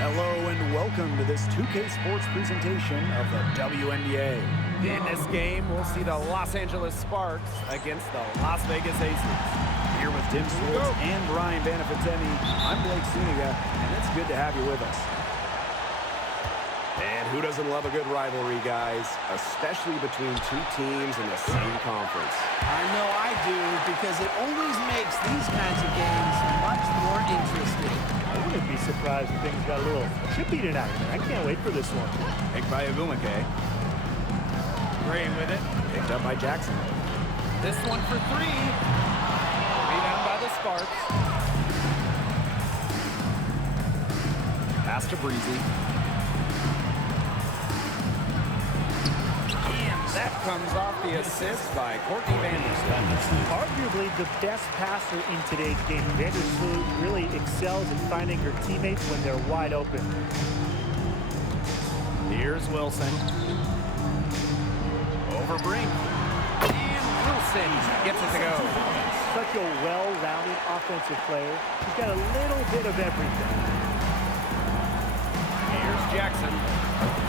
Hello and welcome to this 2K Sports presentation of the WNBA. In this game, we'll see the Los Angeles Sparks against the Las Vegas Aces. Here with Tim Swartz and Brian Banafiteni, I'm Blake Zuniga, and it's good to have you with us. And who doesn't love a good rivalry, guys? Especially between two teams in the same conference. I know I do, because it always makes these kinds of games much more interesting. I wouldn't be surprised if things got a little chippy tonight. I can't wait for this one. Picked by Agumake. Gray with it. Picked up by Jackson. This one for three. Rebound by the Sparks. Pass to Breezy. That comes off the assist by Courtney Vandersloot. Arguably the best passer in today's game. Vandersloot really excels in finding her teammates when they're wide open. Here's Wilson. Over Brink. And Wilson gets it to go. Such a well-rounded offensive player. She's got a little bit of everything. Here's Jackson.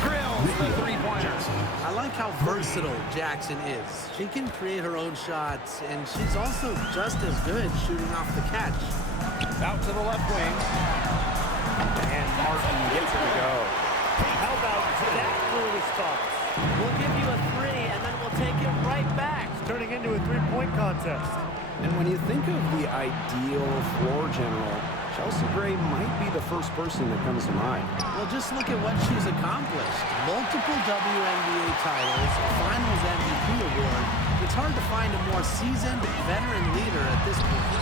Drills the three-pointer. I like how versatile Jackson is. She can create her own shots, and she's also just as good shooting off the catch. Out to the left wing. And Martin gets it to go. How about that for a response? We'll give you a three, and then we'll take it right back. It's turning into a three-point contest. And when you think of the ideal floor general, Chelsea Gray might be the first person that comes to mind. Well, just look at what she's accomplished. Multiple WNBA titles, a Finals MVP award. It's hard to find a more seasoned veteran leader at this point.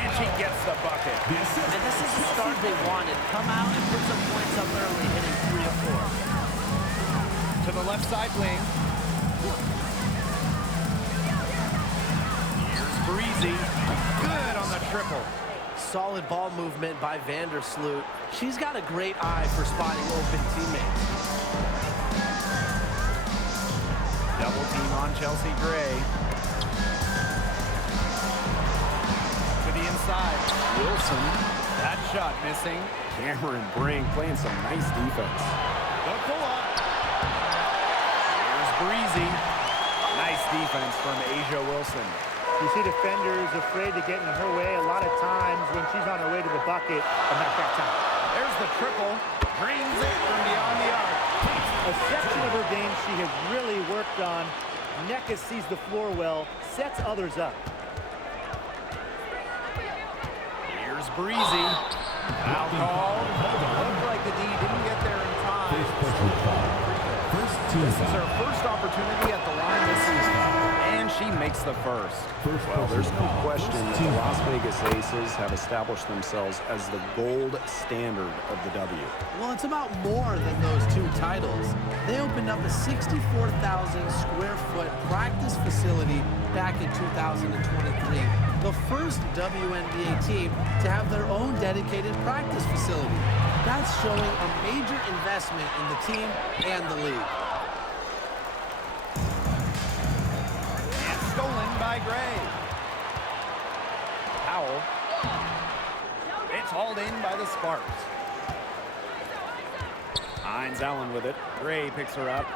And she gets the bucket. And this is the start they wanted. Come out and put some points up early, hitting 3 or 4. To the left side wing. Here's Breezy. Good on the triple. Solid ball movement by Vandersloot. She's got a great eye for spotting open teammates. Double team on Chelsea Gray. To the inside. Wilson. That shot missing. Cameron Brink playing some nice defense. Don't pull up. Here's Breezy. Nice defense from Asia Wilson. You see defenders afraid to get in her way a lot of times when she's on her way to the bucket, but not that time. There's the triple. Brings it from beyond the arc. A section of her game she has really worked on. Nneka sees the floor well, sets others up. Here's Breezy. Foul call. Looked like the D didn't get there in time. This is her first opportunity at the line this season, and she makes the first. Well, there's no question that the Las Vegas Aces have established themselves as the gold standard of the W. Well, it's about more than those two titles. They opened up a 64,000 square foot practice facility back in 2023. The first WNBA team to have their own dedicated practice facility. That's showing a major investment in the team and the league. And stolen by Gray. Powell. It's hauled in by the Sparks. Hines Allen with it. Gray picks her up.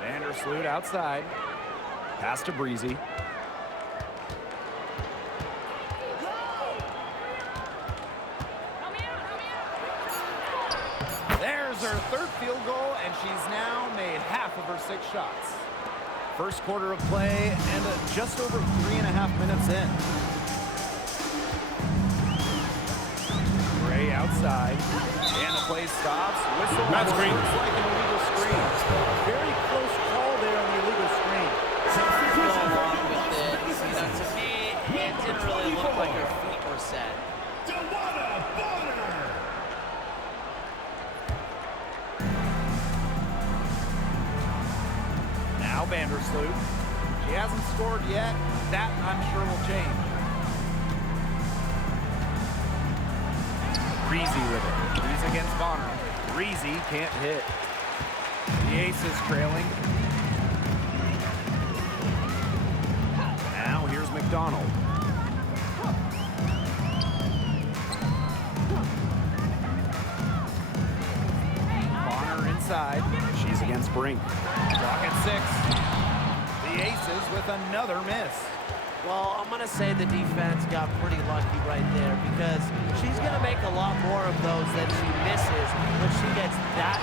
Vandersloot outside. Pass to Breezy. There's her third field goal, and she's now made half of her 6 shots. First quarter of play, and just over 3.5 minutes in. Gray outside, and the play stops. Whistle. That's green. Looks like an illegal screen. Very close call there on the illegal screen. Go along with it. You know, to me, it didn't really look like her feet were set. Now Vandersloot. She hasn't scored yet. That, I'm sure, will change. Breezy with it. Breezy against Bonner. Breezy can't hit. The Aces trailing. Now here's McDonald. side. She's against Brink. Clock at 6. The Aces with another miss. Well, I'm going to say the defense got pretty lucky right there because she's going to make a lot more of those than she misses when she gets that.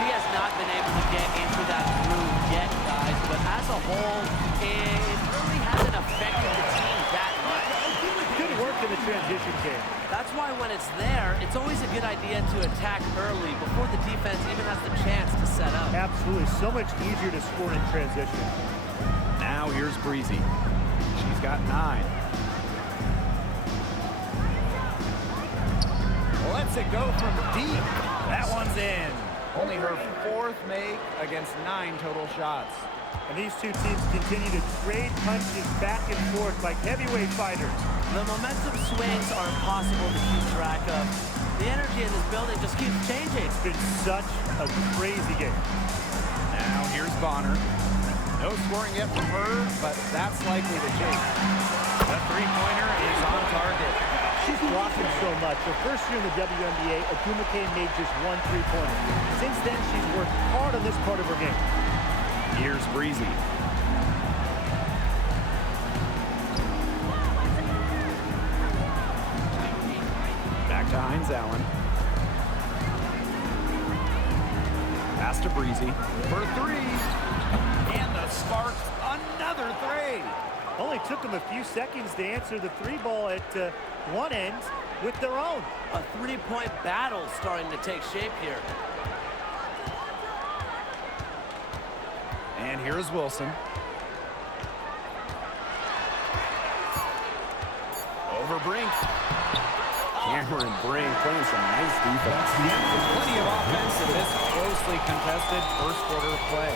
She has not been able to get into that groove yet, guys, but as a whole, it really hasn't affected the team that much. Good work in the transition game. That's why when it's there, it's always a good idea to attack early before the defense even has the chance to set up. Absolutely. So much easier to score in transition. Now here's Breezy. She's got 9. Lets it go from deep. That one's in. Only her 4th make against 9 total shots. And these two teams continue to trade punches back and forth like heavyweight fighters. The momentum swings are impossible to keep track of. The energy in this building just keeps changing. It's been such a crazy game. Now here's Bonner. No scoring yet from her, but that's likely to change. The three-pointer is on target. She's blossomed so much. Her first year in the WNBA, Agumake made just 1 3-pointer. Since then, she's worked hard on this part of her game. Here's Breezy. Back to Hines Allen. Pass to Breezy. For 3. And the Sparks, another 3. Only took them a few seconds to answer the 3-ball at one end with their own. A 3-point battle starting to take shape here. And here's Wilson. Over Brink. Cameron Brink playing some nice defense. Plenty of offense in this closely contested first quarter of play.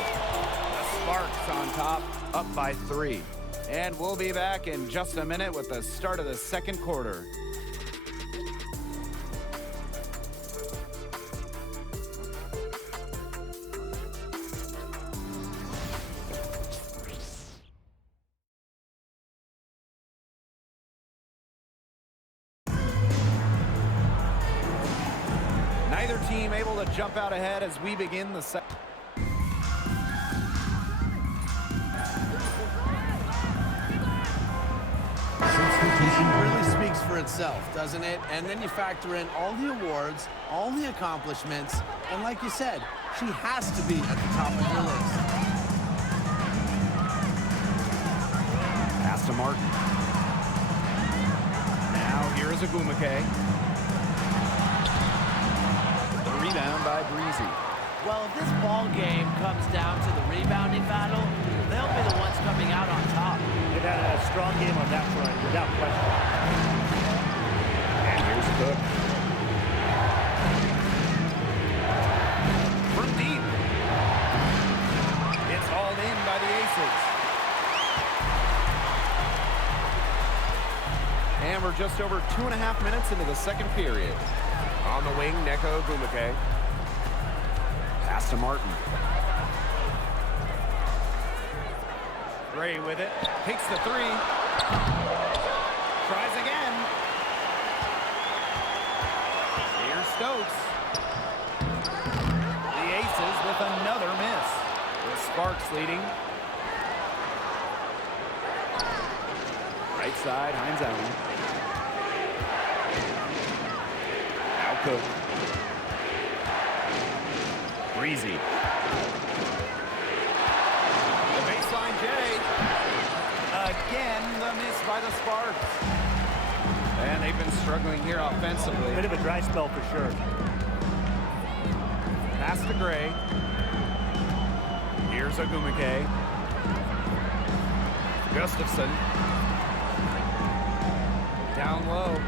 The Sparks on top, up by 3. And we'll be back in just a minute with the start of the second quarter. Neither team able to jump out ahead as we begin the second. It really speaks for itself, doesn't it? And then you factor in all the awards, all the accomplishments, and like you said, she has to be at the top of your list. Pass to Martin. Now here is Agumake. The rebound by Breezy. Well, if this ball game comes down to the rebounding battle, they'll be the ones coming out on top. They've had a strong game on that front, without question. And here's Cook. From deep. It's hauled in by the Aces. And we're just over 2.5 minutes into the second period. On the wing, Neko Agumake. Pass to Martin. Gray with it. Takes the 3. Tries again. Here's Stokes. The Aces with another miss. The Sparks leading. Right side, Hines Allen. Now Cook. Breezy. The baseline J. Again, the miss by the Sparks. And they've been struggling here offensively. Bit of a dry spell for sure. Pass to Gray. Here's Agumake. Gustafson. Down low.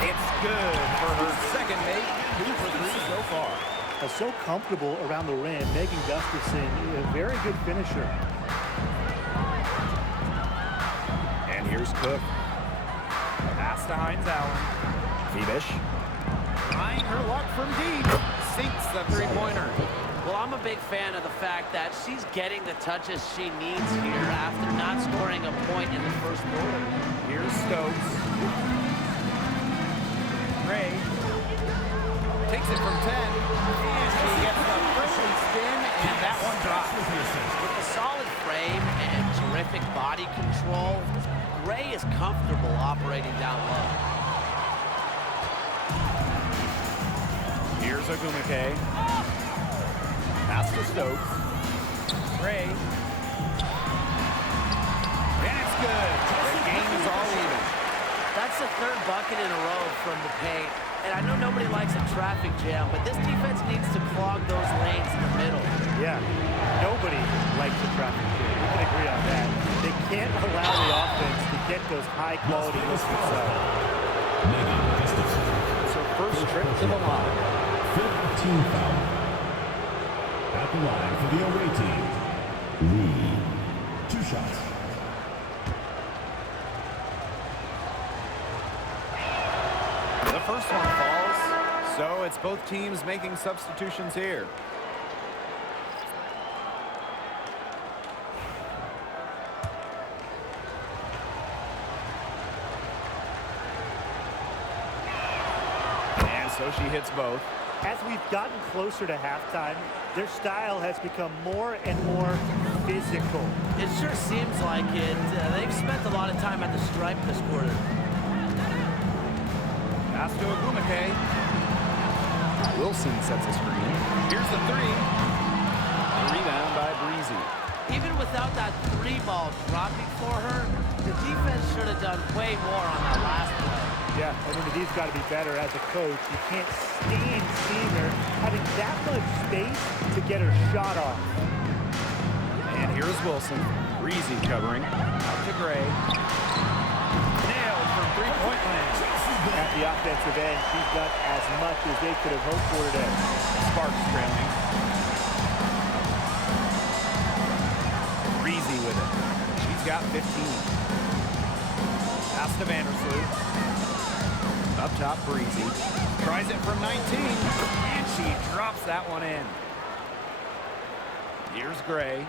It's good for her second make. 2 for 3 so far. So comfortable around the rim, Megan Gustafson, a very good finisher. And here's Cook. Pass to Hines Allen. Phoebish. Trying her luck from deep. Sinks the three-pointer. Well, I'm a big fan of the fact that she's getting the touches she needs here after not scoring a point in the first quarter. Here's Stokes. Gray. Takes it from 10. And she gets the friendly spin, and that one drops. With a solid frame and terrific body control, Gray is comfortable operating down low. Here's Ogumake. Pass to Stokes. Gray. And it's good. The game is all even. That's the third bucket in a row from the paint. And I know nobody likes a traffic jam, but this defense needs to clog those lanes in the middle. Yeah, nobody likes a traffic jam. We can agree on that. They can't allow the offense to get those high-quality looks inside. So first trip to the line. 15 foul. At the line for the away team, Lee. 2 shots. The first one falls, so it's both teams making substitutions here. And so she hits both. As we've gotten closer to halftime, their style has become more and more physical. It sure seems like it. They've spent a lot of time at the stripe this quarter. Pass to Ogumake. Wilson sets a screen. Here's the three. A rebound by Breezy. Even without that 3-ball dropping for her, the defense should have done way more on that last play. Yeah, I mean, he's got to be better as a coach. You can't stand seeing her having that much space to get her shot off. And here's Wilson. Breezy covering. Out to Gray. Nailed from three-point land. At the offensive end, she's done as much as they could have hoped for today. Sparks trailing. Breezy with it. She's got 15. Pass to Vandersloot. Up top, Breezy. Tries it from 19. And she drops that one in. Here's Gray.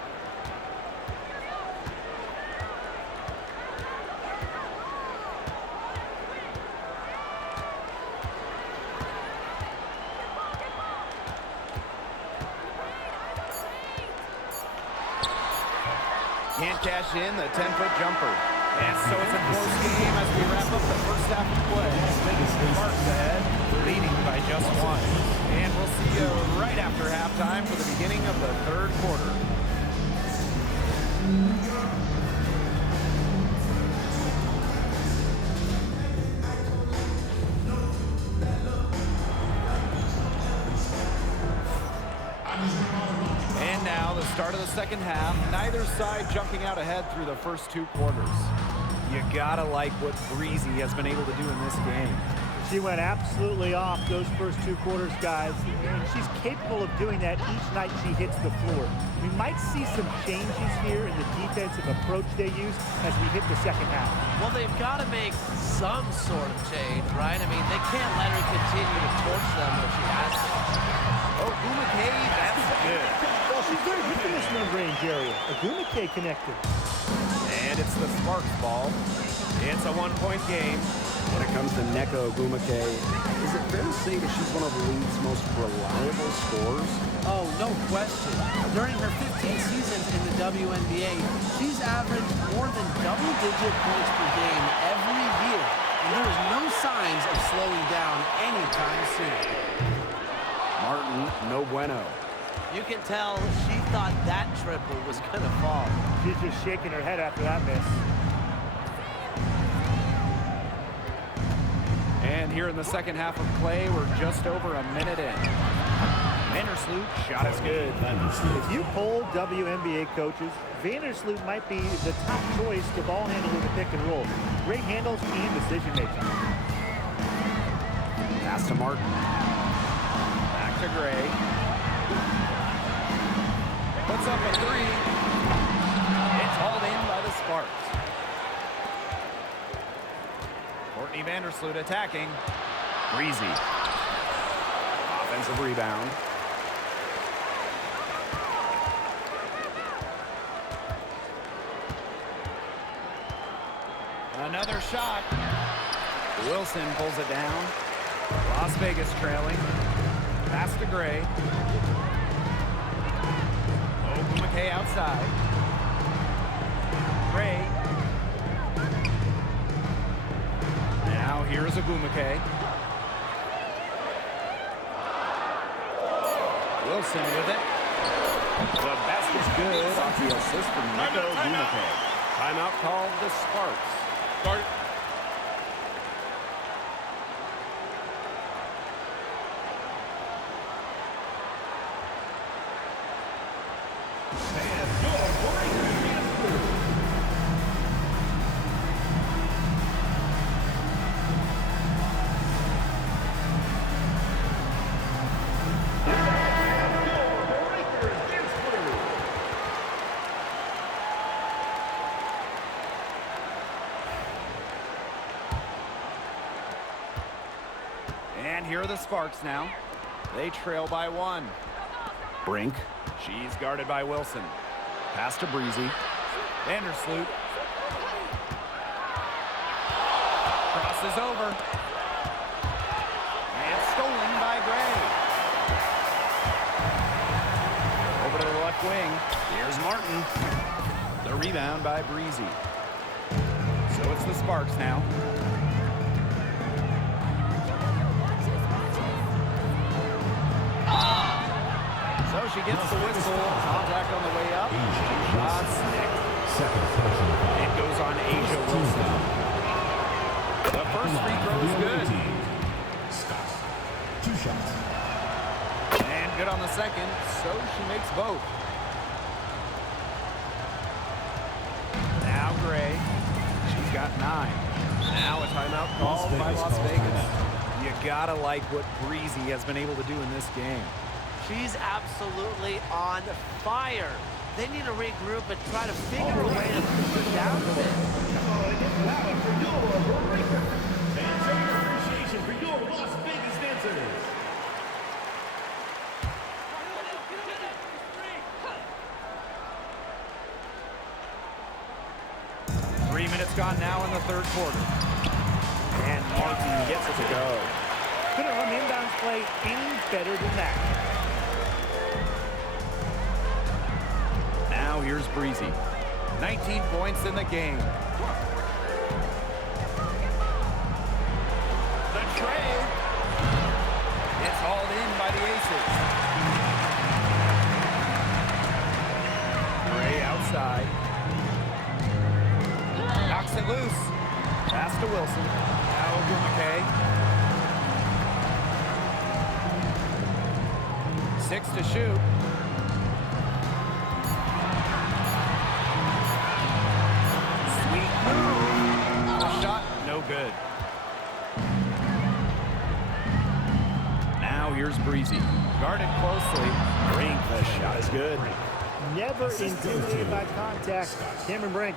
Can't cash in the 10-foot jumper. And so it's a close game as we wrap up the first half of play. Sparks ahead, leading by just one. And we'll see you right after halftime for the beginning of the third quarter. And now the start of the second half. Neither side jumping out ahead through the first 2 quarters. You gotta like what Breezy has been able to do in this game. She went absolutely off those first 2 quarters, guys, and she's capable of doing that each night she hits the floor. We might see some changes here in the defensive approach they use as we hit the second half. Well, they've got to make some sort of change, right? I mean, they can't let her continue to torch them when she has to. Ogumake, that's good. Well, she's very good in this mid-range area. Ogumake connected. And it's the Sparks ball. It's a 1-point game. When it comes to Nneka Ogumake, is it fair to say that she's one of the league's most reliable scorers? Oh, no question. During her 15 seasons in the WNBA, she's averaged more than double-digit points per game every year. And there is no signs of slowing down anytime soon. Martin, no bueno. You can tell she thought that triple was going to fall. She's just shaking her head after that miss. And here in the second half of play, we're just over a minute in. Vandersloot, shot is good. If you poll WNBA coaches, Vandersloot might be the top choice to ball handle in the pick and roll. Great handles and decision-making. Pass to Martin. Back to Gray. Puts up a three. It's hauled in by the Sparks. Courtney Vandersloot attacking. Breezy. Offensive rebound. Another shot. Wilson pulls it down. Las Vegas trailing. Pass to Gray. McKay outside. Gray. Now here's Agumake. Wilson with it. The basket's good off the assist from Nico Agumake. Timeout called the Sparks. Start. And here are the Sparks now. They trail by 1. Brink. She's guarded by Wilson. Pass to Breezy. Vandersloot. Crosses over. And stolen by Gray. Over to the left wing. Here's Martin. The rebound by Breezy. So it's the Sparks now. So she gets the whistle. Contact on the way up. Shots. Second personal foul. It goes on Asia Wilson. The first free throw is good. Scott. 2 shots. And good on the second, so she makes both. Now Gray. She's got 9. Now a timeout called by Las Vegas. You gotta like what Breezy has been able to do in this game. She's absolutely on fire. They need to regroup and try to figure a way to cool her down a bit. And show your appreciation for your Las Vegas dancers. Three minutes gone now in the third quarter. And Martin gets it to go. Couldn't run inbounds play any better than that. Now here's Breezy. 19 points in the game. The tray. It's hauled in by the Aces. Gray outside. Knocks it loose. Pass to Wilson. Now Agumake. 6 to shoot. No good. Now here's Breezy. Guarded closely. Brink, the shot is good. Never intimidated by contact. Cameron Brink.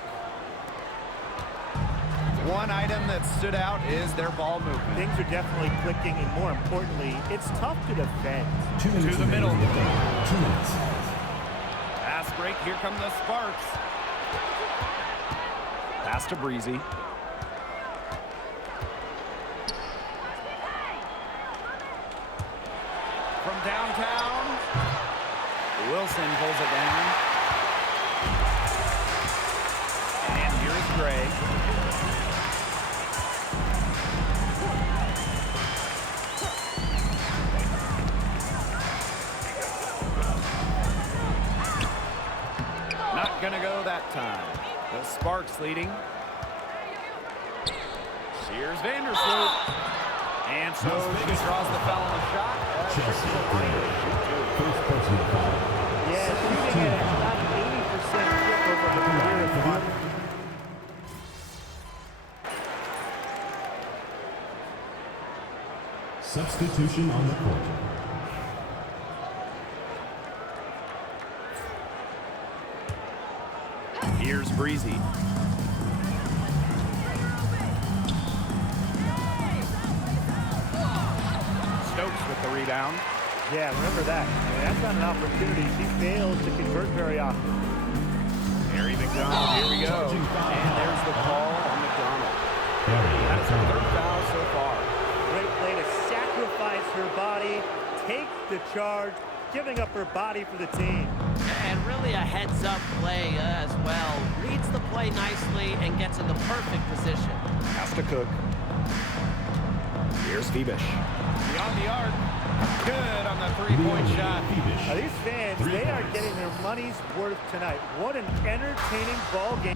One item that stood out is their ball movement. Things are definitely clicking, and more importantly, it's tough to defend. 2 minutes To the middle. 2 minutes. Pass break. Here come the Sparks. Pass to Breezy. From downtown, Wilson pulls it down. And here's Gray. Not gonna go that time. The Sparks leading. Here's Vandersloot. And so she draws the foul on the shot. First personal foul. Yeah, shooting at about 80% clip over the career of Martin. Substitution on the court. Here's Breezy. Stokes with the rebound. Yeah, remember that. I mean, that's not an opportunity. She fails to convert very often. Mary McDonald, here we go. And there's the call on McDonald. That's her third foul so far. Great play to sacrifice her body, take the charge, giving up her body for the team. And really a heads-up play as well. Reads the play nicely and gets in the perfect position. Has to cook. Here's Phoebish. Beyond the arc. Good on the three-point shot. Now these fans, they are getting their money's worth tonight. What an entertaining ball game.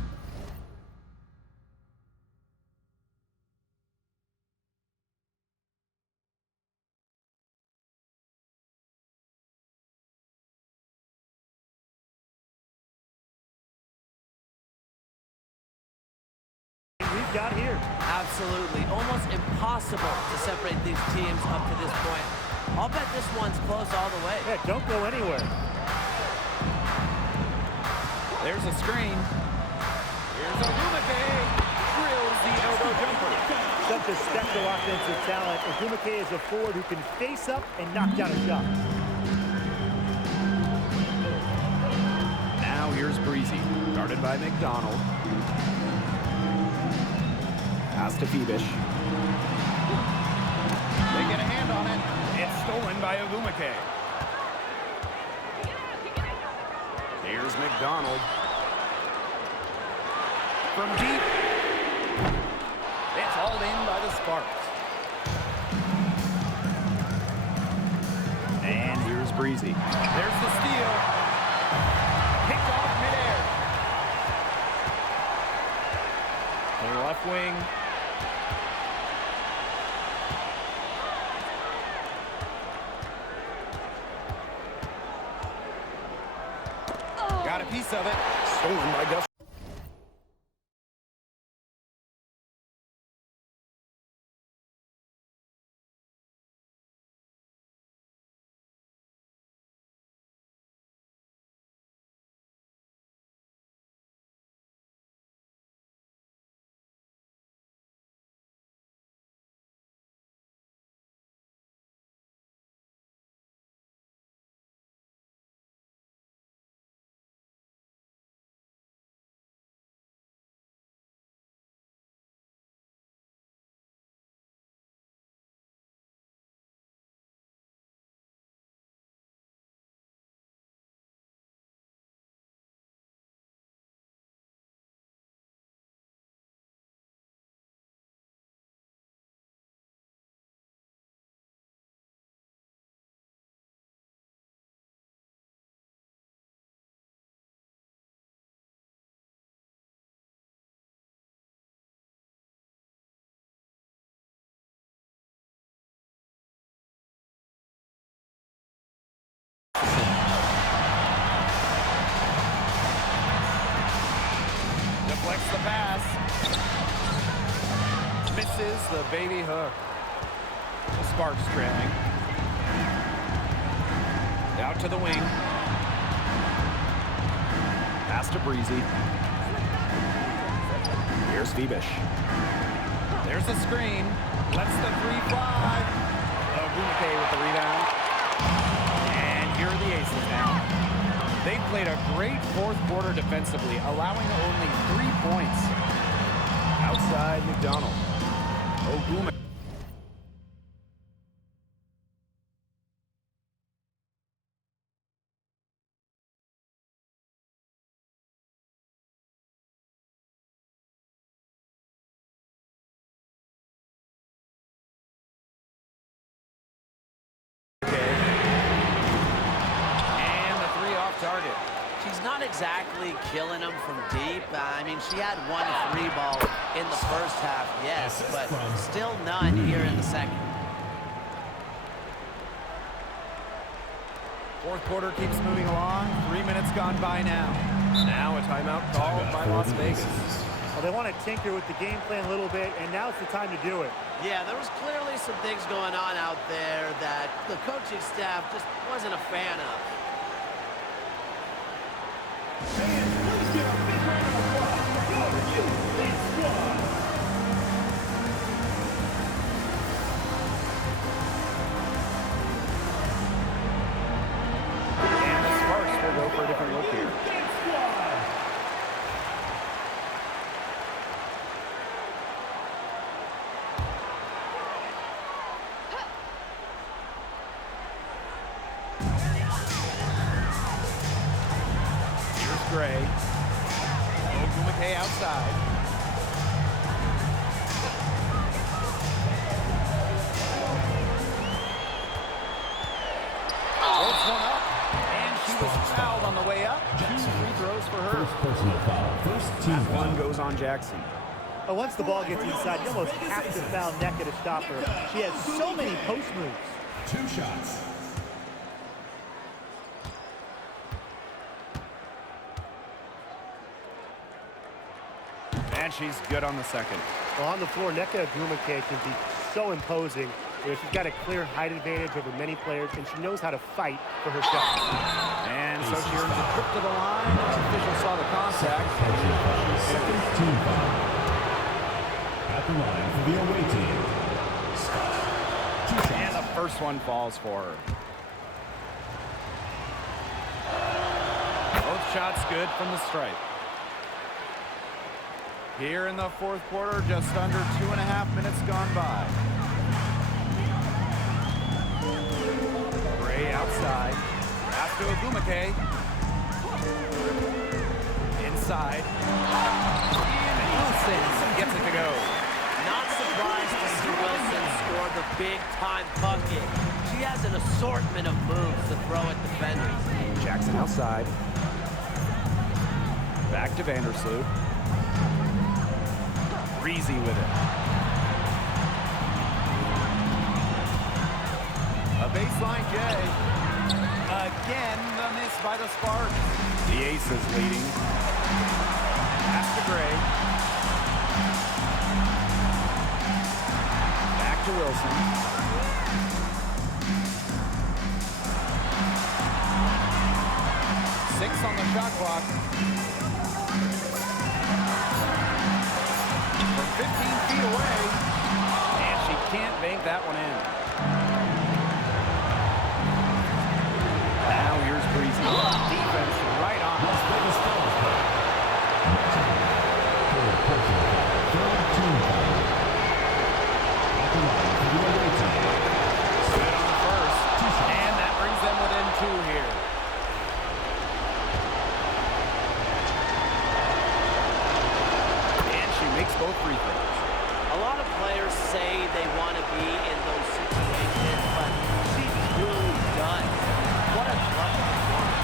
We've got here. Absolutely. Almost impossible to separate these teams up to this point. I'll bet this one's close all the way. Yeah, don't go anywhere. There's a screen. Here's Ogumake. Drills the elbow jumper. Such a special offensive talent. Ogumake is a forward who can face up and knock down a shot. Now here's Breezy. Guarded by McDonald. Pass to Phoebish. They get a hand on it. It's stolen by Ogumake. Here's McDonald. From deep. It's hauled in by the Sparks. And here's Breezy. There's the steal. Picked off midair. The left wing. Got a piece of it. Stolen by Gus. Deflects the pass. Misses the baby hook. The Sparks trailing. Out to the wing. Pass to Breezy. Here's Phoebish. There's the screen. Lets the three fly. Ogumake with the rebound. And here are the aces now. They played a great fourth quarter defensively, allowing only 3 points. Outside McDonald. Ogumake. Target. She's not exactly killing them from deep. I mean, she had 1 free ball in the first half, yes, but still none here in the second. Fourth quarter keeps moving along. 3 minutes gone by now. Now a timeout called by Las Vegas. Well, they want to tinker with the game plan a little bit, and now's the time to do it. Yeah, there was clearly some things going on out there that the coaching staff just wasn't a fan of. Fans, please give a big round of applause for your K.Scott. And the Sparks will go for a different look here. Gray. Ogumake outside. Holds one up, and she was fouled on the way up. 2 free throws for her. First personal foul. First team That foul. one goes on Jackson. Once the ball gets inside, you almost have to foul Nneka to stop her. She has so many post moves. 2 shots. And she's good on the second. Well, on the floor, Nneka Ogumake can be so imposing. She's got a clear height advantage over many players, and she knows how to fight for her shot. And so she earns a trip to the line. The official saw the contact. Second team foul. At the line for the away team. 2 shots. And the first one falls for her. Both shots good from the stripe. Here in the fourth quarter, just under 2.5 minutes gone by. Gray outside. Pass to Ogumake. Inside. And Wilson gets it to go. Not surprised to see Wilson score the big-time bucket. She has an assortment of moves to throw at defenders. Jackson outside. Back to Vandersloot. Breezy with it. A baseline J. Again, the miss by the Sparks. The Aces leading. Pass to Gray. Back to Wilson. Six on the shot clock. From 15 feet away. And she can't bank that one in. Now here's Breezy. Defense right on. Las Vegas Stars play. Third personal foul. Third team foul. At the line for the away team. Good on the first. 2 shots. And that brings them within 2 here. And she makes both free throws. A lot of players say they want to be in those situations, but she really does. What a clutch performance.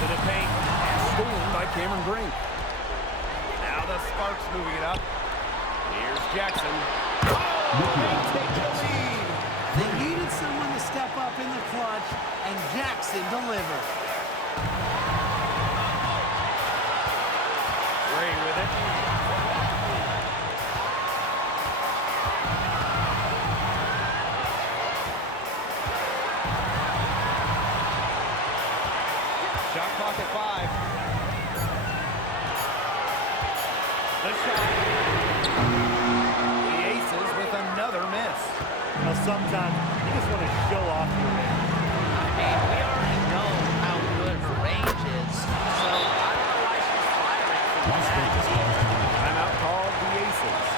To the paint. And stolen by Cameron Brink. Now the Sparks moving it up. Here's Jackson. They take the lead. They needed someone to step up in the clutch, and Jackson delivered. Gray with it. Shot clock at 5. The shot. The Aces with another miss. Now, sometimes you just want to show off your range. I mean, we already know how good her range is, so I don't know why she's firing from Las that. Vegas Stars play. Timeout called the Aces.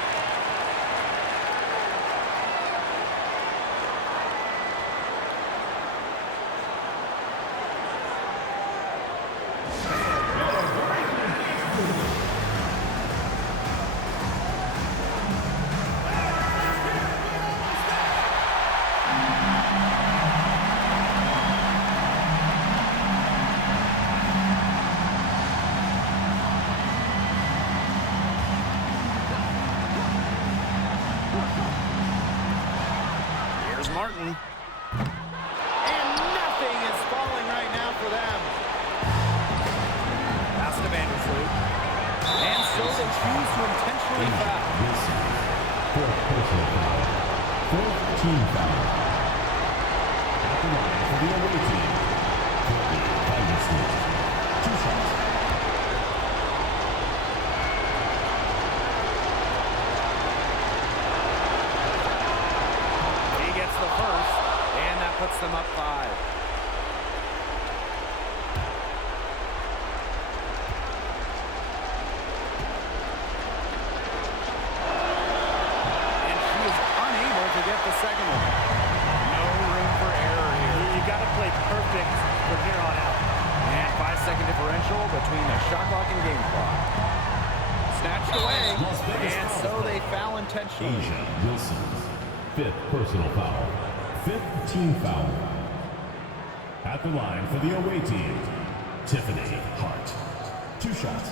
Here's Martin. And nothing is falling right now for them. Pass to Vandersloot. And so they choose to intentionally foul. Wilson. Fourth personal foul. Fourth team foul. At the line for the away team. Vandersloot. 2 shots. He gets the first, and that puts them up 5. And she is unable to get the second one. No room for error here. You got to play perfect from here on out. game clock. Snatched away, and so they foul intentionally. Asia Wilson, 5th personal foul. 5th team foul. At the line for the away team, Tiffany Hart. 2 shots.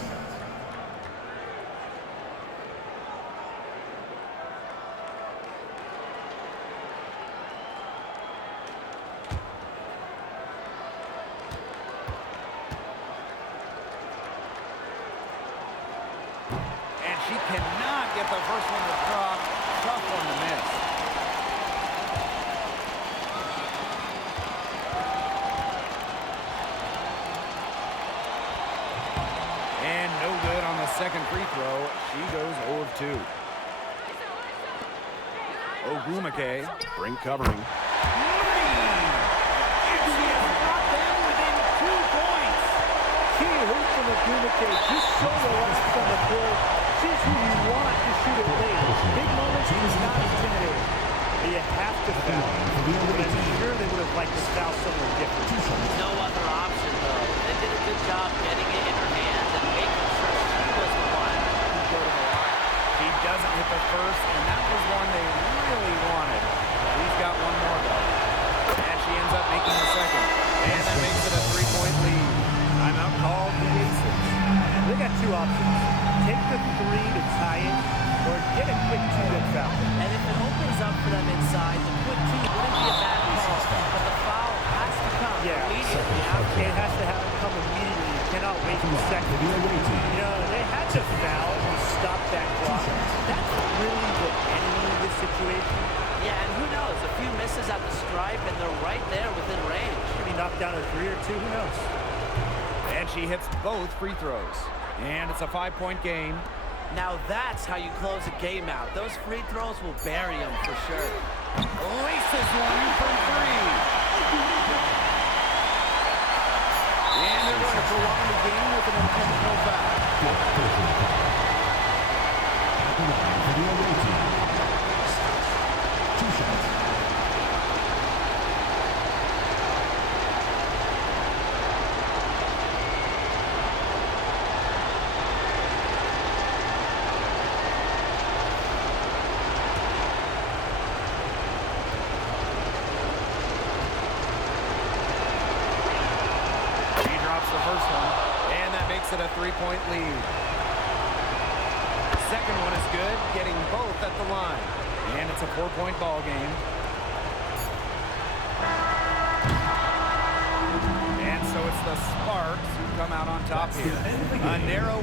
And she cannot get the first one to drop. Tough one to miss. And no good on the second free throw. She goes 0 of 2. Ogumake, brink covering. And she has brought them within 2 points. Key hoop from Ogumake, just so relaxed on the court. She's who you want to shoot it late. Big moments, she's not intimidated. But you have to foul. I'm sure they would have liked to foul somewhere different. No other option, though. They did a good job getting it in her hands and making sure she was the one who go to the line. He doesn't hit the first, and that was one they really wanted. He's got one more, though. And she ends up making the second. And that makes it a 3-point lead. Timeout called the Aces. They got 2 options. Take the 3 to tie it, or get a quick 2 that foul. And if it opens up for them inside, the quick 2 wouldn't be a bad call. But the foul has to come immediately after. It has to come immediately. You cannot wait a second. You know, they had to foul to stop that clock. That's really the enemy of this situation. Yeah, and who knows? A few misses at the stripe, and they're right there within range. Could be knocked down a 3 or 2, who knows? And she hits both free throws. And it's a 5-point game. Now that's how you close a game out. Those free throws will bury them for sure. Laces one from 3. And they're going to prolong the game with an intentional foul. At the line for the away team, 2 shots. The first one, and that makes it a 3-point lead. Second one is good, getting both at the line. And it's a 4-point ball game. And so it's the Sparks who come out on top here. A narrow